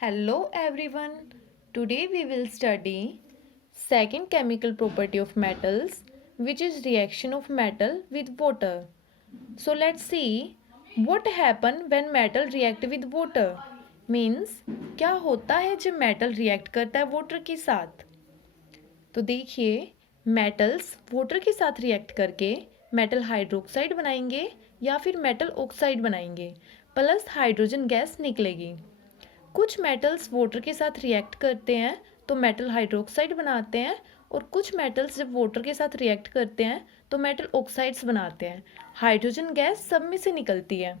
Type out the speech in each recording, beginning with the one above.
Hello everyone. Today we will study second chemical property of metals, which is reaction of metal with water. So let's see what happen when metal react with water. Means क्या होता है जब metal react करता है water के साथ. तो देखिए metals water के साथ react करके metal hydroxide बनाएंगे या फिर metal oxide बनाएंगे प्लस हाइड्रोजन गैस निकलेगी. कुछ मेटल्स वाटर के साथ रिएक्ट करते हैं तो मेटल हाइड्रोक्साइड बनाते हैं और कुछ मेटल्स जब वाटर के साथ रिएक्ट करते हैं तो मेटल ऑक्साइड्स बनाते हैं. हाइड्रोजन गैस सब में से निकलती है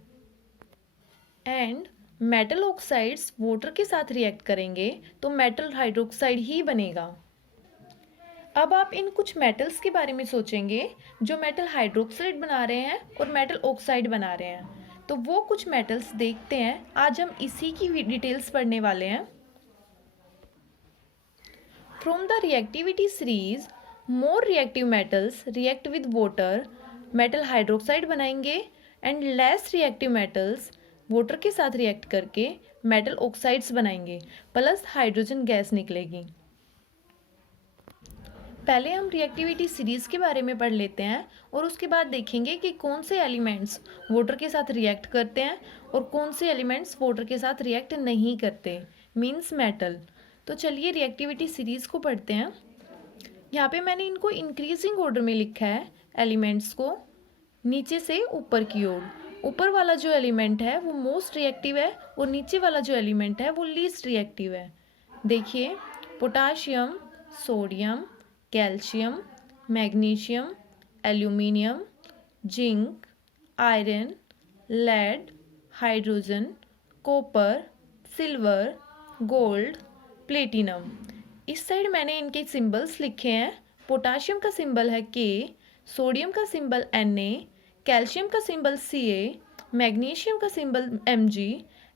एंड मेटल ऑक्साइड्स वाटर के साथ रिएक्ट करेंगे तो मेटल हाइड्रोक्साइड ही बनेगा. अब आप इन कुछ मेटल्स के बारे में सोचेंगे जो मेटल हाइड्रोक्साइड बना रहे हैं और मेटल ऑक्साइड बना रहे हैं. तो वो कुछ मेटल्स देखते हैं. आज हम इसी की डिटेल्स पढ़ने वाले हैं. From the reactivity series more reactive metals react with water metal hydroxide बनाएंगे and less reactive metals water के साथ रिएक्ट करके मेटल ऑक्साइड्स बनाएंगे प्लस हाइड्रोजन गैस निकलेगी. पहले हम रिएक्टिविटी सीरीज के बारे में पढ़ लेते हैं और उसके बाद देखेंगे कि कौन से एलिमेंट्स वाटर के साथ रिएक्ट करते हैं और कौन से एलिमेंट्स वाटर के साथ रिएक्ट नहीं करते मींस मेटल. तो चलिए रिएक्टिविटी सीरीज को पढ़ते हैं. यहाँ पे मैंने इनको इंक्रीजिंग ऑर्डर में लिखा है एलिमेंट्स को नीचे से ऊपर की ओर. ऊपर वाला जो एलिमेंट है वो मोस्ट रिएक्टिव है और नीचे वाला जो एलिमेंट है वो लीस्ट रिएक्टिव है. देखिए potassium, sodium, calcium, magnesium, aluminium, zinc, iron, lead, hydrogen, copper, silver, gold, platinum. इस साइड मैंने इनके सिंबल्स लिखे हैं. पोटाशियम का सिंबल है के, सोडियम का सिंबल Na, कैल्शियम का सिंबल Ca, मैग्नीशियम का सिंबल Mg,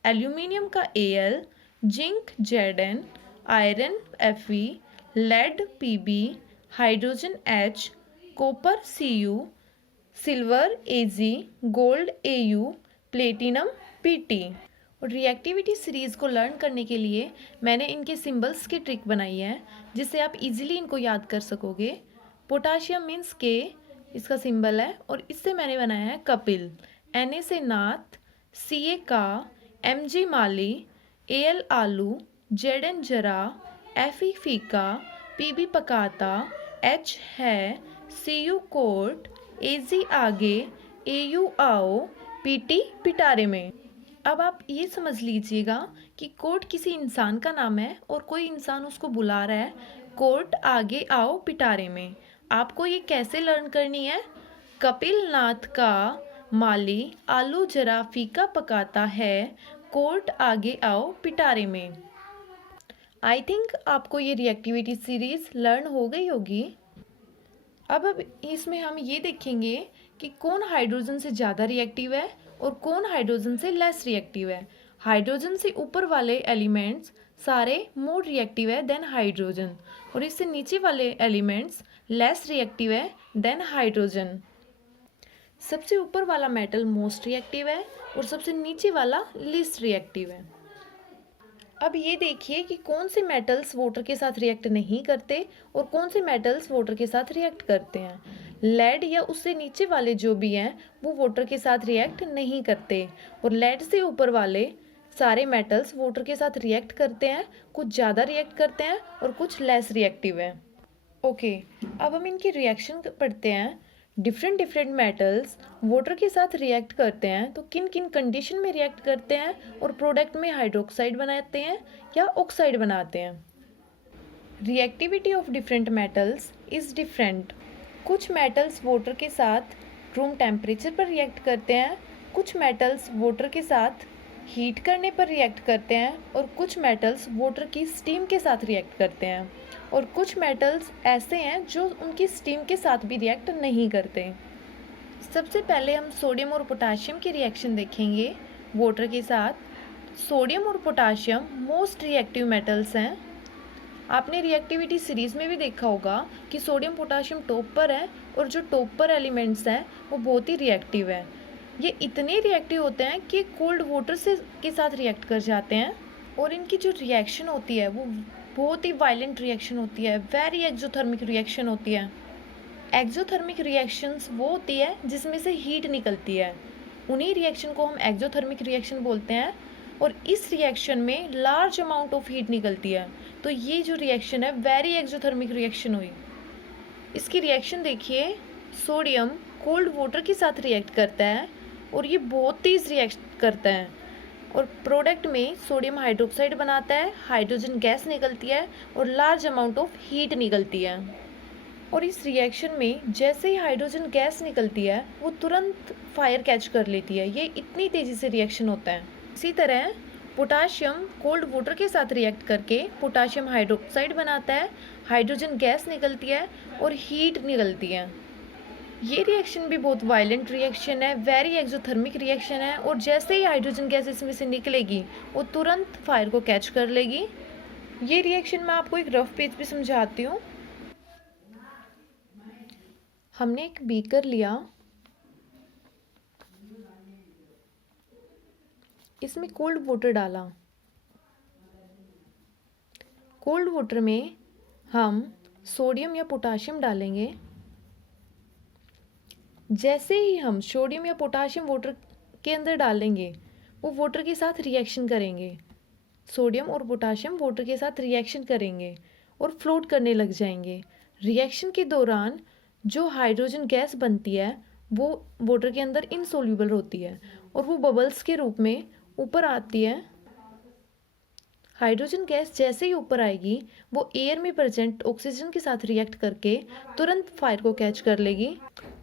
एल्यूमिनियम का Al, zinc Zn, iron Fe, lead Pb, hydrogen H, copper Cu, silver Ag, gold Au, platinum Pt. और रिएक्टिविटी सीरीज़ को learn करने के लिए मैंने इनके सिंबल्स की ट्रिक बनाई है जिससे आप इजीली इनको याद कर सकोगे. पोटाशियम मीन्स के, इसका सिंबल है और इससे मैंने बनाया है कपिल. Na से नाथ, Ca का, Mg माली, Al आलू, Zn जरा, Fe फीका, Pb पकाता, H है, Cu कोट, Ag आगे, Au आओ, Pt पिटारे में. अब आप ये समझ लीजिएगा कि कोर्ट किसी इंसान का नाम है और कोई इंसान उसको बुला रहा है कोर्ट आगे आओ पिटारे में. आपको ये कैसे लर्न करनी है. कपिल नाथ का माली आलू जरा फीका पकाता है कोर्ट आगे आओ पिटारे में. आई थिंक आपको ये रिएक्टिविटी सीरीज लर्न हो गई होगी. अब इसमें हम ये देखेंगे कि कौन हाइड्रोजन से ज़्यादा रिएक्टिव है और कौन हाइड्रोजन से लेस रिएक्टिव है. हाइड्रोजन से ऊपर वाले एलिमेंट्स सारे मोर रिएक्टिव है देन हाइड्रोजन और इससे नीचे वाले एलिमेंट्स लेस रिएक्टिव है देन हाइड्रोजन. सबसे ऊपर वाला मेटल मोस्ट रिएक्टिव है और सबसे नीचे वाला लीस्ट रिएक्टिव है. अब ये देखिए कि कौन से मेटल्स वाटर के साथ रिएक्ट नहीं करते और कौन से मेटल्स वाटर के साथ रिएक्ट करते हैं. लेड या उससे नीचे वाले जो भी हैं वो वाटर के साथ रिएक्ट नहीं करते और लेड से ऊपर वाले सारे मेटल्स वाटर के साथ रिएक्ट करते हैं. कुछ ज़्यादा रिएक्ट करते हैं और कुछ लेस रिएक्टिव हैं. ओके, अब हम इनकी रिएक्शन पढ़ते हैं. डिफरेंट मेटल्स वाटर के साथ रिएक्ट करते हैं तो किन किन कंडीशन में रिएक्ट करते हैं और प्रोडक्ट में हाइड्रोक्साइड बनाते हैं या ऑक्साइड बनाते हैं. Reactivity of different metals is different. कुछ मेटल्स वाटर के साथ रूम टेम्परेचर पर रिएक्ट करते हैं, कुछ मेटल्स वाटर के साथ हीट करने पर रिएक्ट करते हैं और कुछ मेटल्स वाटर की स्टीम के साथ रिएक्ट करते हैं और कुछ मेटल्स ऐसे हैं जो उनकी स्टीम के साथ भी रिएक्ट नहीं करते. सबसे पहले हम सोडियम और पोटाशियम की रिएक्शन देखेंगे वाटर के साथ. सोडियम और पोटाशियम मोस्ट रिएक्टिव मेटल्स हैं. आपने रिएक्टिविटी सीरीज़ में भी देखा होगा कि सोडियम पोटाशियम टॉप पर है और जो टॉप पर एलिमेंट्स हैं वो बहुत ही रिएक्टिव है. ये इतने रिएक्टिव होते हैं कि कोल्ड वाटर से के साथ रिएक्ट कर जाते हैं और इनकी जो रिएक्शन होती है वो बहुत ही वायलेंट रिएक्शन होती है, वेरी एक्सोथर्मिक रिएक्शन होती है। एक्सोथर्मिक रिएक्शंस वो होती है जिसमें से हीट निकलती है, उन्हीं रिएक्शन को हम एक्सोथर्मिक रिएक्शन बोलते हैं। और इस रिएक्शन में लार्ज अमाउंट ऑफ हीट निकलती है, तो ये जो रिएक्शन है वेरी एक्सोथर्मिक रिएक्शन हुई। इसकी रिएक्शन देखिए, सोडियम कोल्ड वाटर के साथ रिएक्ट करता है और ये बहुत तेज़ रिएक्ट करता है और प्रोडक्ट में सोडियम हाइड्रोक्साइड बनाता है, हाइड्रोजन गैस निकलती है और लार्ज अमाउंट ऑफ हीट निकलती है। और इस रिएक्शन में जैसे ही हाइड्रोजन गैस निकलती है वो तुरंत फायर कैच कर लेती है, ये इतनी तेज़ी से रिएक्शन होता है। इसी तरह पोटाशियम कोल्ड वाटर के साथ रिएक्ट करके पोटाशियम हाइड्रोक्साइड बनाता है, हाइड्रोजन गैस निकलती है और हीट निकलती है। ये रिएक्शन भी बहुत वायलेंट रिएक्शन है, वेरी एक्सोथर्मिक रिएक्शन है और जैसे ही हाइड्रोजन गैस इसमें से निकलेगी वो तुरंत फायर को कैच कर लेगी। ये रिएक्शन मैं आपको एक रफ पेज पे समझाती हूँ। हमने एक बीकर लिया, इसमें कोल्ड वाटर डाला। कोल्ड वाटर में हम सोडियम या पोटाशियम डालेंगे। जैसे ही हम सोडियम या पोटाशियम वाटर के अंदर डालेंगे वो वाटर के साथ रिएक्शन करेंगे, सोडियम और पोटाशियम वाटर के साथ रिएक्शन करेंगे और फ्लोट करने लग जाएंगे। रिएक्शन के दौरान जो हाइड्रोजन गैस बनती है वो वाटर के अंदर इनसोल्यूबल होती है और वो बबल्स के रूप में ऊपर आती है। हाइड्रोजन गैस जैसे ही ऊपर आएगी वो एयर में प्रेजेंट ऑक्सीजन के साथ रिएक्ट करके तुरंत फायर को कैच कर लेगी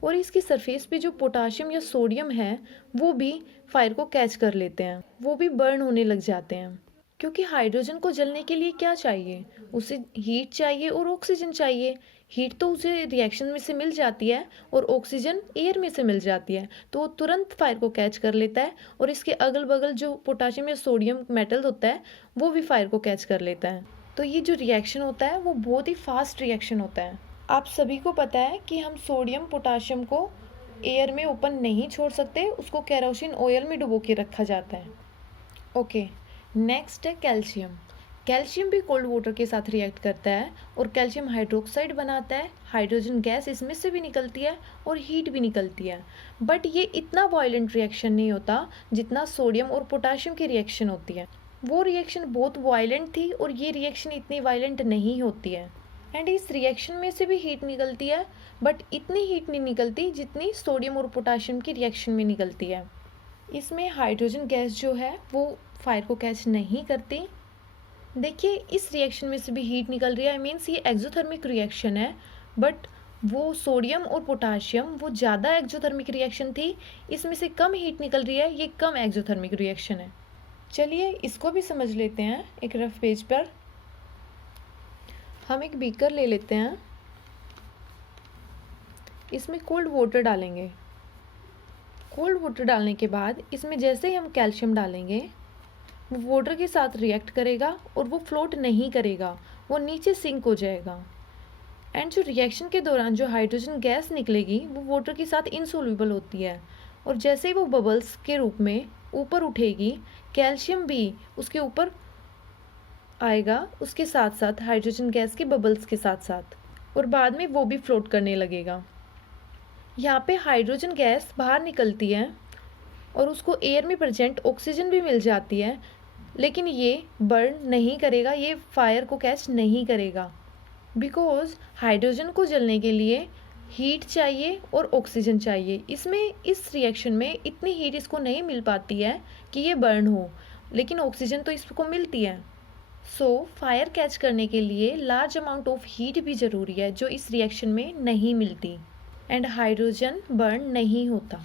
और इसकी सरफेस पे जो पोटाशियम या सोडियम है वो भी फायर को कैच कर लेते हैं, वो भी बर्न होने लग जाते हैं। क्योंकि हाइड्रोजन को जलने के लिए क्या चाहिए, उसे हीट चाहिए और ऑक्सीजन चाहिए। हीट तो उसे रिएक्शन में से मिल जाती है और ऑक्सीजन एयर में से मिल जाती है, तो वो तुरंत फायर को कैच कर लेता है और इसके अगल बगल जो पोटाशियम या सोडियम मेटल होता है वो भी फायर को कैच कर लेता है। तो ये जो रिएक्शन होता है वो बहुत ही फास्ट रिएक्शन होता है। आप सभी को पता है कि हम सोडियम पोटाशियम को एयर में ओपन नहीं छोड़ सकते, उसको केरोसिन ऑयल में डुबो के रखा जाता है। ओके, नेक्स्ट है कैल्शियम। कैल्शियम भी कोल्ड वाटर के साथ रिएक्ट करता है और कैल्शियम हाइड्रोक्साइड बनाता है, हाइड्रोजन गैस इसमें से भी निकलती है और हीट भी निकलती है। बट ये इतना वायलेंट रिएक्शन नहीं होता जितना सोडियम और पोटाशियम की रिएक्शन होती है। वो रिएक्शन बहुत वायलेंट थी और ये रिएक्शन इतनी वायलेंट नहीं होती है। एंड इस रिएक्शन में से भी हीट निकलती है, बट इतनी हीट नहीं निकलती जितनी सोडियम और पोटाशियम की रिएक्शन में निकलती है। इसमें हाइड्रोजन गैस जो है वो फायर को कैच नहीं करती। देखिए, इस रिएक्शन में से भी हीट निकल रही है, आई मीन्स ये एक्सोथर्मिक रिएक्शन है, बट वो सोडियम और पोटाशियम वो ज़्यादा एक्सोथर्मिक रिएक्शन थी, इसमें से कम हीट निकल रही है, ये कम एक्सोथर्मिक रिएक्शन है। चलिए इसको भी समझ लेते हैं एक रफ पेज पर। हम एक बीकर ले लेते हैं, इसमें कोल्ड वाटर डालेंगे। कोल्ड वाटर डालने के बाद इसमें जैसे ही हम कैल्शियम डालेंगे वो वाटर के साथ रिएक्ट करेगा और वो फ्लोट नहीं करेगा, वो नीचे सिंक हो जाएगा। एंड जो रिएक्शन के दौरान जो हाइड्रोजन गैस निकलेगी वो वाटर के साथ इनसोल्यूबल होती है और जैसे ही वो बबल्स के रूप में ऊपर उठेगी, कैल्शियम भी उसके ऊपर आएगा, उसके साथ साथ हाइड्रोजन गैस के बबल्स के साथ साथ, और बाद में वो भी फ्लोट करने लगेगा। यहाँ पे हाइड्रोजन गैस बाहर निकलती है और उसको एयर में प्रेजेंट ऑक्सीजन भी मिल जाती है, लेकिन ये बर्न नहीं करेगा, ये फायर को कैच नहीं करेगा, बिकॉज हाइड्रोजन को जलने के लिए हीट चाहिए और ऑक्सीजन चाहिए। इसमें इस रिएक्शन में इतनी हीट इसको नहीं मिल पाती है कि ये बर्न हो, लेकिन ऑक्सीजन तो इसको मिलती है। सो फायर कैच करने के लिए लार्ज अमाउंट ऑफ हीट भी ज़रूरी है जो इस रिएक्शन में नहीं मिलती, एंड हाइड्रोजन बर्न नहीं होता।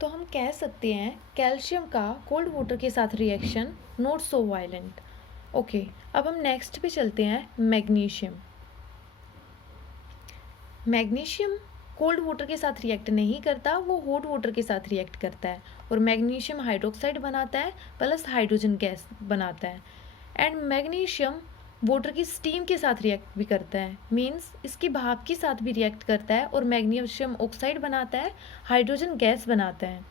तो हम कह सकते हैं कैल्शियम का कोल्ड वाटर के साथ reaction not so violent. Okay, अब हम नेक्स्ट पे चलते हैं, मैग्नीशियम। मैग्नीशियम कोल्ड वाटर के साथ रिएक्ट नहीं करता, वो हॉट वाटर के साथ रिएक्ट करता है और मैग्नीशियम हाइड्रोक्साइड बनाता है प्लस हाइड्रोजन गैस बनाता है। एंड मैग्नीशियम वाटर की स्टीम के साथ रिएक्ट भी करता है, मीन्स इसकी भाप के साथ भी रिएक्ट करता है और मैग्नीशियम ऑक्साइड बनाता है, हाइड्रोजन गैस बनाता है।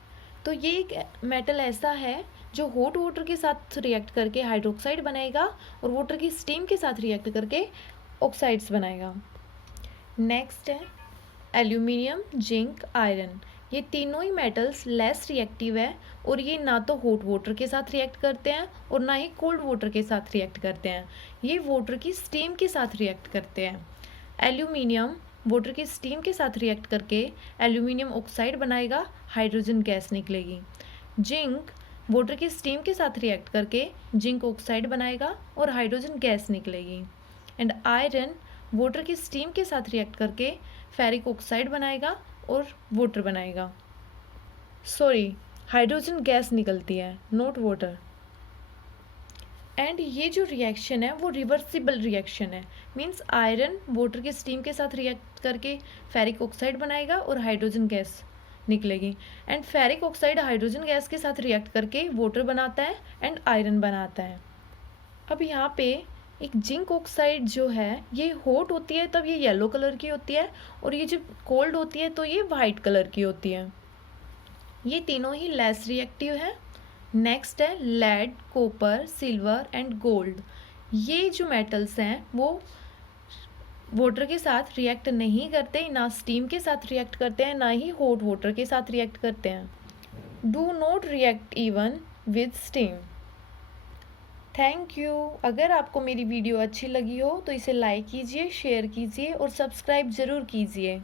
तो ये एक मेटल ऐसा है जो हॉट वाटर के साथ रिएक्ट करके हाइड्रोक्साइड बनाएगा और वाटर की स्टीम के साथ रिएक्ट करके ऑक्साइड्स बनाएगा। नेक्स्ट है एल्यूमिनियम, जिंक, आयरन। ये तीनों ही मेटल्स लेस रिएक्टिव है और ये ना तो हॉट वाटर के साथ रिएक्ट करते हैं और ना ही कोल्ड वाटर के साथ रिएक्ट करते हैं। ये वाटर की स्टीम के साथ रिएक्ट करते हैं। एल्यूमिनियम वाटर की स्टीम के साथ रिएक्ट करके एल्यूमिनियम ऑक्साइड बनाएगा, हाइड्रोजन गैस निकलेगी। जिंक वाटर की स्टीम के साथ रिएक्ट करके जिंक ऑक्साइड बनाएगा और हाइड्रोजन गैस निकलेगी। एंड आयरन वाटर की स्टीम के साथ रिएक्ट करके फेरिक ऑक्साइड बनाएगा और वाटर बनाएगा। सॉरी, हाइड्रोजन गैस निकलती है, नॉट वाटर। एंड ये जो रिएक्शन है वो रिवर्सिबल रिएक्शन है, मीन्स आयरन वाटर के स्टीम के साथ रिएक्ट करके फेरिक ऑक्साइड बनाएगा और हाइड्रोजन गैस निकलेगी। And ferric oxide hydrogen gas के साथ रिएक्ट करके वाटर बनाता है एंड आयरन बनाता है। अब यहाँ पे एक जिंक ऑक्साइड जो है ये हॉट होती है तब ये येलो कलर की होती है और ये जब कोल्ड होती है तो ये वाइट कलर की होती है। ये तीनों ही लेस रिएक्टिव है। नेक्स्ट है lead, copper, silver and gold. ये जो मेटल्स हैं वो वाटर के साथ रिएक्ट नहीं करते, ना स्टीम के साथ रिएक्ट करते हैं, ना ही हॉट वाटर के साथ रिएक्ट करते हैं। Do not react even with steam. Thank you. अगर आपको मेरी वीडियो अच्छी लगी हो तो इसे लाइक कीजिए, शेयर कीजिए और सब्सक्राइब ज़रूर कीजिए।